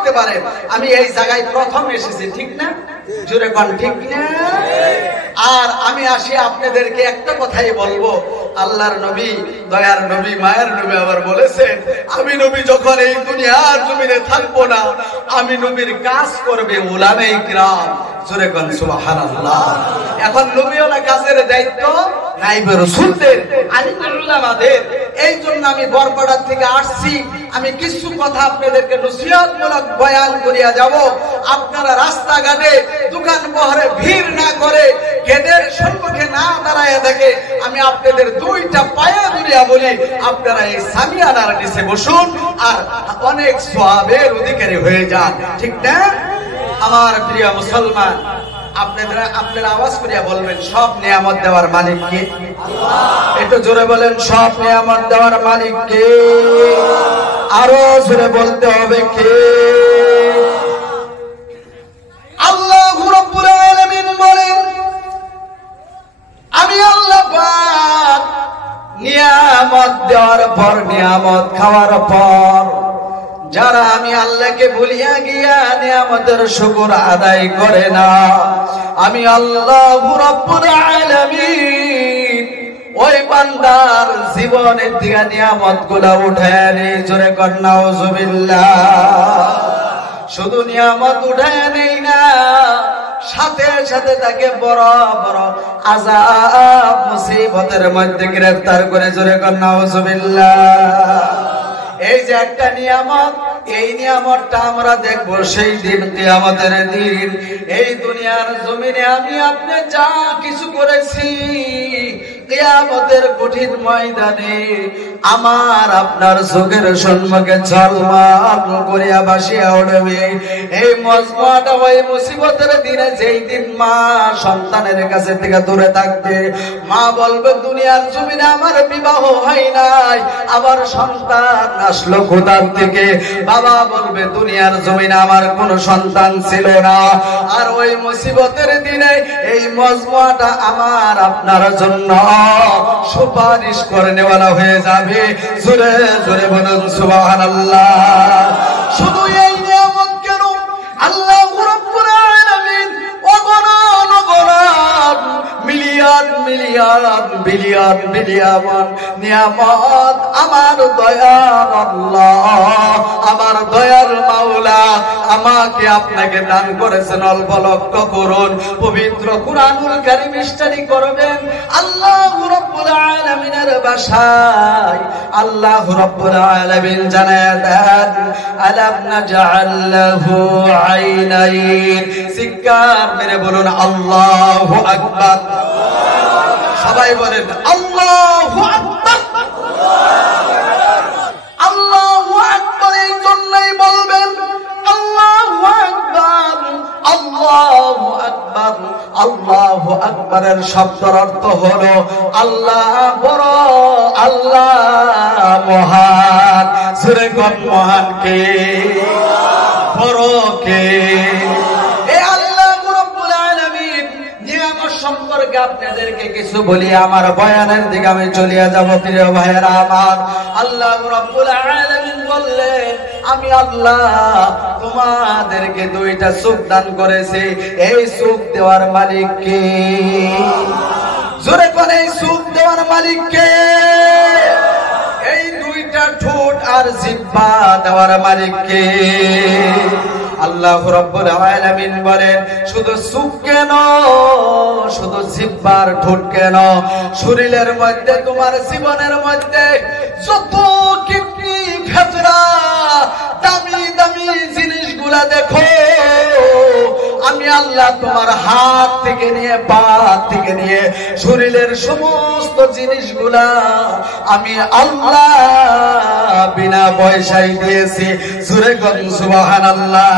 দেখতে পারেন আমি এই জায়গায় প্রথম এসেছি, ঠিক না? জোরে কোন ঠিক না? আর আমি আসি আপনাদেরকে একটা কথাই বলবো, আল্লাহর নবী, দয়ার নবী, মায়ের নবী আবার বলেছেন, আমি নবী যখন এই দুনিয়ার জমিনে থাকবো না, আমি নবীর কাজ করবে উলামে ইকরাম। জোরে কোন সুবহানাল্লাহ। এখন নবীওয়ালা কাজের দায়িত্ব নাইবে রাসূলদের, আলিমুল উলামাদের। এই জন্য আমি বরপাড়া থেকে আসছি, আমি কিছু কথা আপনাদেরকে নসিহতমূলক বয়ান করিয়া যাব। আপনারা রাস্তাঘাটে দোকান বহরে ভিড় না করে গেটের সম্মুখে না দাঁড়ায় থাকে, আমি আপনাদের দুইটা পায়ে ধরিয়া বলি, আপনারা এই সামিয়ানার নিচে বসুন আর অনেক সওয়াবের অধিকারী হয়ে যান, ঠিক না? আমার প্রিয় মুসলমান, আপনারা আওয়াজ করিয়া বলবেন, সব নিয়ামত দেওয়ার মালিক কে? একটু জোরে বলেন, সব নিয়ামত দেওয়ার মালিক কে? আরো জোরে বলতে হবে, কে? আল্লাহু রাব্বুল আলামিন বলেন, আমি আল্লাহ পাক নিয়ামত দেওয়ার পর, নিয়ামত খাওয়ার পর যারা আমি আল্লাহকে ভুলিয়া গিয়া নিয়ামতের শুকর আদায় করে না, আমি আল্লাহু রাব্বুল আলামিন ওই বান্দার জীবনের দিকে নিয়ামতগুলো উঠায় নেই। জোরে কর নাউজুবিল্লাহ। শুধু নিয়ামত উঠায় নেই না, সাথে সাথে তাকে বড় বড় আযাব মুসিবতের মধ্যে গ্রেফতার করে। জোরে কর নাউজুবিল্লাহ। এই যে একটা নিয়ামত, এই নিয়ামতটা আমরা দেখবো সেই দিন, কিয়ামতের দিন। এই দুনিয়ার জমিনে আমি আপনি যা কিছু করেছি, কিয়ামতের কঠিন ময়দানে আমার আপনার চোখের সম্মুখে ঝলমল করিয়া ভাসিয়া উঠবে। এই মজমাটা ওই মুসিবতের দিনে, যেই দিন মা সন্তানের কাছে থেকে দূরে থাকবে। মা বলবে, দুনিয়ার জমিনে আমার বিবাহ হয় নাই, আবার সন্তান আসলো কোথার থেকে? বাবা বলবে, দুনিয়ার জমিনে আমার কোনো সন্তান ছিল না। আর ওই মুসিবতের দিনে এই মজমাটা আমার আপনার জন্য সুপারিশ করে নেওয়ালা হয়ে যাবে। জোরে জোরে বলুন সুবহানাল্লাহ। শুধু এই নিয়ামত কেন, আল্লাহু রাব্বুল আলামিন অগণন অগণন মিলিয়ন মিলিয়ন বিলিয়ন বিলিয়ন নিয়ামত আমার দয়ার আল্লাহ, আমার দয়ার মাওলা আমাকে আপনাকে দান করেছেন। অল্প লক্ষ্য করুন, পবিত্র কুরআনুল কারীম স্টাডি করবেন। আল্লাহু রাব্বুল আলামিনের ভাষায় আল্লাহু রাব্বুল আলামিন জানায় দেন, আলাম নাজআল লাহু আইনাইন। চিৎকার মেরে বলুন আল্লাহু আকবার। সবাই বলেন আল্লাহু আকবার। আল্লাহু আকবার এই জন্যই বলবেন আল্লাহু আকবার, আল্লাহু আকবার। আল্লাহু আকবারের শব্দের অর্থ হলো আল্লাহ বড়, আল্লাহ মহান। সূরা কোন মহান কে? বড় কে? সম্পর্কে আপনাদেরকে কিছু বলি, আমার বয়ানের দিকে আমি চলিয়া যাব। প্রিয় ভাইয়েরা আমার, আল্লাহ রাব্বুল আলামিন বললেন, আমি আল্লাহ তোমাদেরকে দুইটা চোখ দান করেছি। এই চোখ দেওয়ার মালিক কে? জোরে করে, এই চোখ দেওয়ার মালিক কে? এই দুইটা ঠোঁট আর জিহ্বা দেওয়ার মালিক কে? আল্লাহ রাব্বুল আলামিন বলেন, শুধু চোখ কেন, শুধু জিহ্বার ঠোঁট কেন, শরীরের মধ্যে, তোমার জীবনের মধ্যে যত কিডনি, ফেফড়া, দামি দামি জিনিসগুলা দেখো, আমি আল্লাহ তোমার হাত থেকে নিয়ে, পা থেকে নিয়ে শরীরের সমস্ত জিনিসগুলা আমি আল্লাহ বিনা পয়সায় দিয়েছি। সূরা সুবহানাল্লাহ।